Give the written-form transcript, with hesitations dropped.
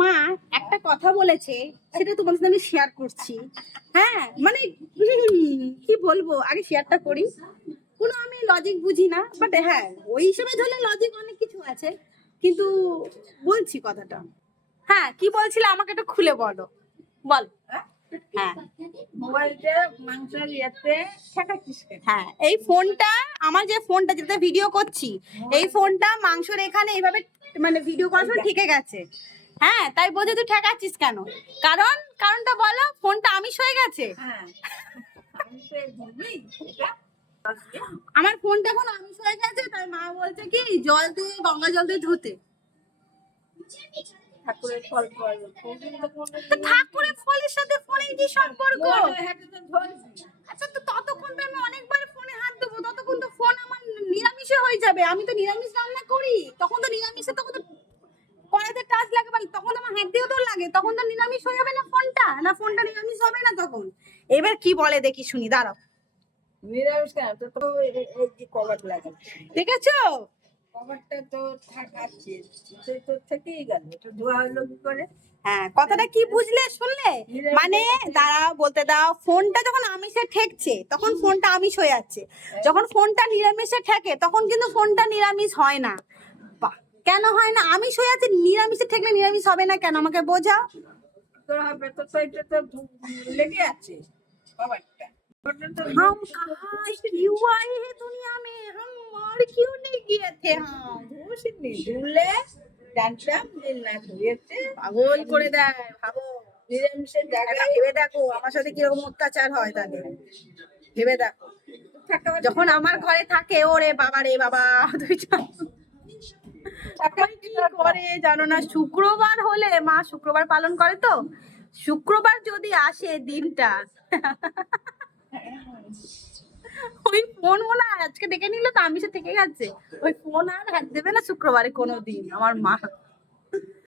মা একটা কথা বলেছে, সেটা তোমার সাথে আমি শেয়ার করছি। হ্যাঁ মানে কি বলবো, আগে শেয়ারটা করি। কোনো আমি লজিক বুঝি না, বাট হ্যাঁ ওই হিসেবে ধরলে লজিক অনেক কিছু আছে, কিন্তু বলছি কথাটা। হ্যাঁ কি বলছিলে আমাকে একটু খুলে বলো, বল। হ্যাঁ মোবাইলটা মাংসের ইয়েতে ঠেকাচ্ছিস কেন? হ্যাঁ এই ফোনটা, আমার যে ফোনটা যেটা ভিডিও করছি, এই ফোনটা মাংসর এখানে এইভাবে মানে ভিডিও করার সময় ঠিকে গেছে। হ্যাঁ তাই বলছে তুই ঠেকাচ্ছিস কেন? কারণটা বলো, ফোনটা আমিষ হয়ে গেছে। হ্যাঁ, আমি তো ঘুমই এটা আজকে আমার ফোনটা এখন আমিষ হয়ে গেছে, তাই মা বলছে কি জল দিয়ে, গঙ্গা জল দিয়ে ধুতে। ঠাকুরের ফল ফল কোনদিন তো কোনো তো ঠাকুরের ফলের সাথে ফোনের কি সম্পর্ক? হাতে তো ধরছি। আচ্ছা তো ততক্ষণ তো আমি অনেকবার ফোনে হাত দেবো, ততক্ষণ তো ফোন আমার নিরামিষে হয়ে যাবে। আমি তো নিরামিষ রান্না করি, তখন তো নিরামিষে, তখন তো কড়াইতে টাচ লাগে, তখন আমার হাত দিয়েও তো লাগে, তখন তো নিরামিষ হয়ে যাবে না ফোনটা, না ফোনটা নিরামিষ হবে না তখন। এবার কি বলে দেখি শুনি, দাঁড়াও। নিরামিষ কেন তো তো এই যে কভার লাগাচ্ছে, দেখেছো? কভারটা তো থাকাচ্ছে, সে তো থেকেই গেল, তো ধোয়া হলো কি করে? হ্যাঁ কথাটা কি বুঝলে, শুনলে? মানে দাঁড়াও বলতে দাও, ফোনটা যখন আমিষে ঠেকছে তখন ফোনটা আমিষ হয়ে যাচ্ছে, যখন ফোনটা নিরামিষে ঠেকে তখন কিন্তু ফোনটা নিরামিষ হয় না। বাহ, কেন হয় না? আমিষ হয়ে যাচ্ছে, নিরামিষে ঠেকলে নিরামিষ হবে না কেন, আমাকে বোঝাও। তো হবে তো, তো এটা তো লেগে আছে কভারটা, কভারটা তো हम कहाँ क्यों आए हैं दुनिया में, हम मर क्यों नहीं गए थे हम। ধুসিনি ধুলে জানতাম যে না ধুয়েছে, পাগল করে দেয়, ভাবো। নিরামিষের জায়গায় ভেবে দেখো আমার সাথে কিরকম অত্যাচার হয়, তাহলে ভেবে দেখো। থাকা যখন আমার ঘরে থাকে, ওরে বাবা রে বাবা, কি করে জানো না, শুক্রবার হলে, মা শুক্রবার পালন করে তো, শুক্রবার যদি আসে দিনটা, ওই ফোন মনে হয় আজকে দেখে নিল তো আমিষে থেকে গেছে, ওই ফোন আর হাত দেবে না শুক্রবারে কোনো দিন আমার মা।